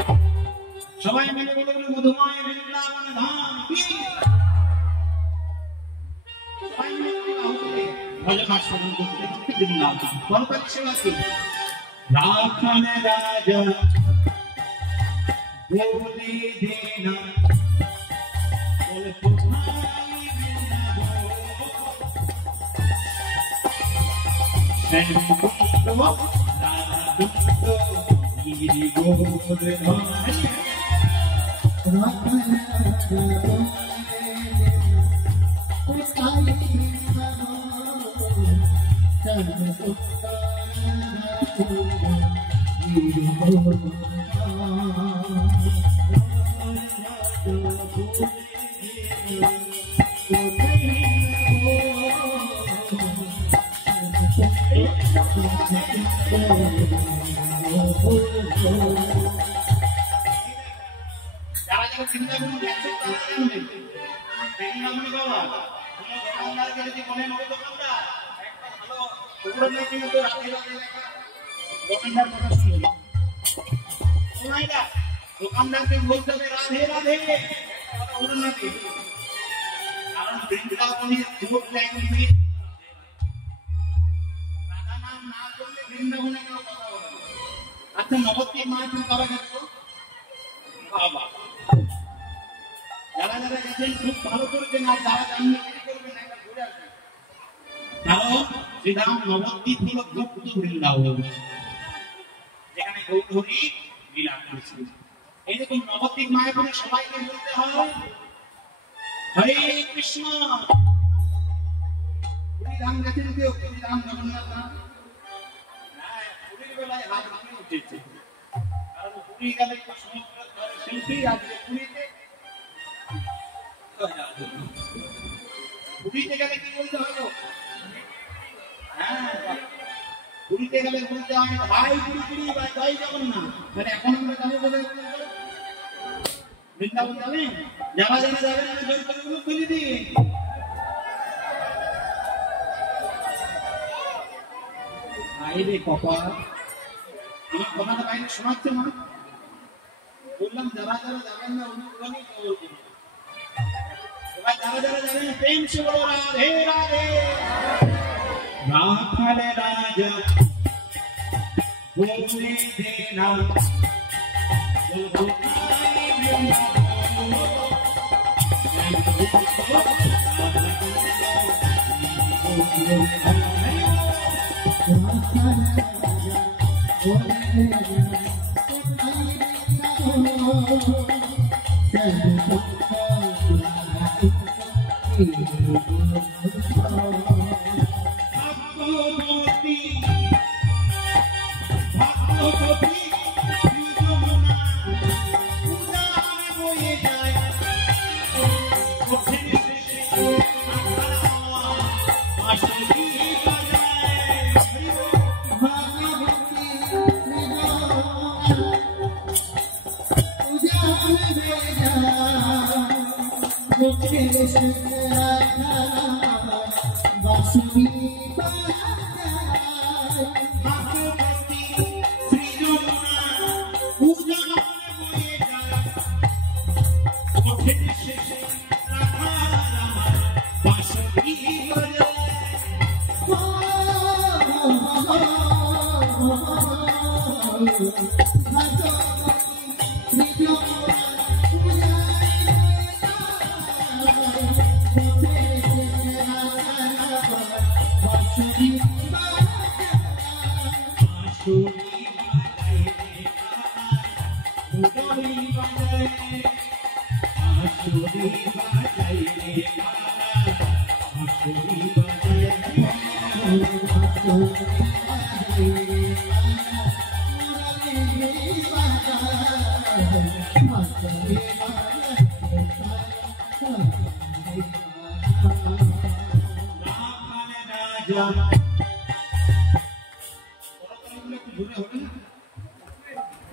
সবাই মিলে বলে মধুময় বৃন্দাবন ধাম কি সবাই মিলে আহুতি ভজন শ্রবণ করতে করতে বৃন্দাবন পরপর সেবা কি রাখান রাজা বলি দেনা বলে কোথায় বৃন্দাবন গিরি গোবর্ধন যারা যারা চিন্তা করুন দেখছেন তারা জানবেন বৃন্দাবন বাবা কোনো দোকানদারকে যদি বলেন ওই দোকানদার একটা ভালো উপরে কিন্তু রাধে রাধে লেখা দোকানদার কথা শুনবে দোকানদারকে বলতে হবে রাধে রাধে কথা বলুন না কারণ বৃন্দাবনের ফুড ল্যাঙ্গুয়েজ রাধা নাম না করলে বৃন্দাবনে কেউ কথা বলে না। আচ্ছা নবদ্বীপ মাহাত্ম্য কারা গেছে বাবা যারা যারা গেছেন খুব ভালো করেছেন আর যারা জানলে কি করবেন একটা ঘুরে আসবেন কারণ শ্রীধাম নবদ্বীপ হলো গুপ্ত বৃন্দাবন যেখানে গৌরহরি লীলা করেছিলেন। এই দেখুন নবদ্বীপ মায়াপুরে সবাইকে বলতে হয় হরে কৃষ্ণ। পুরীধাম গেছেন কেউ পুরীধাম জগন্নাথ ধাম হ্যাঁ পুরীর বেলায় হাত ভাঙে উঠেছে কারণ পুরী গেলে তো সমুদ্র শিল্পী আজকে পুরীতে পুরীতে গেলে কি বলতে হবে হ্যাঁ পুরীতে গেলে বলতে হয় ভাই পুরী পুরী বা জয় জগন্নাথ মানে এখন আমরা যাবো বলে বৃন্দাবন যাবেন যারা যারা যাবেন আমি জয় করে তুলে দিই বাইরে কপাল আমার কথাটা বাইরে শোনাচ্ছে না বললাম যারা যারা যাবেন না অনুগ্রহণই করবেন এবার যারা যারা যাবেন প্রেম সে বলো রাধে রাধে রাখাল রাজা বলে দেনা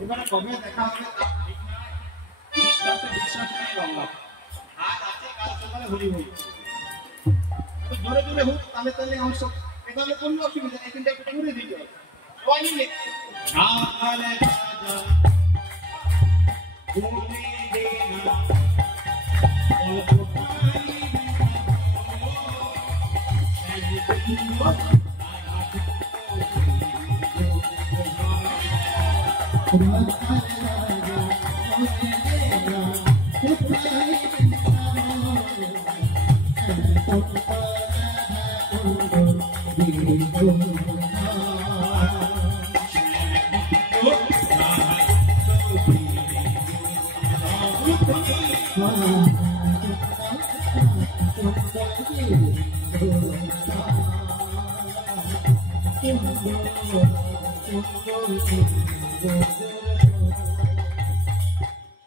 এবারে কবে দেখা হবে বিশ্বাস নেই বাবা আজ আছে কাল সকালে হরি হই তো জোরে জোরে হোক তাহলে তাহলে আমার সব এখানে কোনো অসুবিধা নেই কিন্তু একটু ঘুরে দিতে হবে সবাই মিলে রাখাল রাজা Thank you.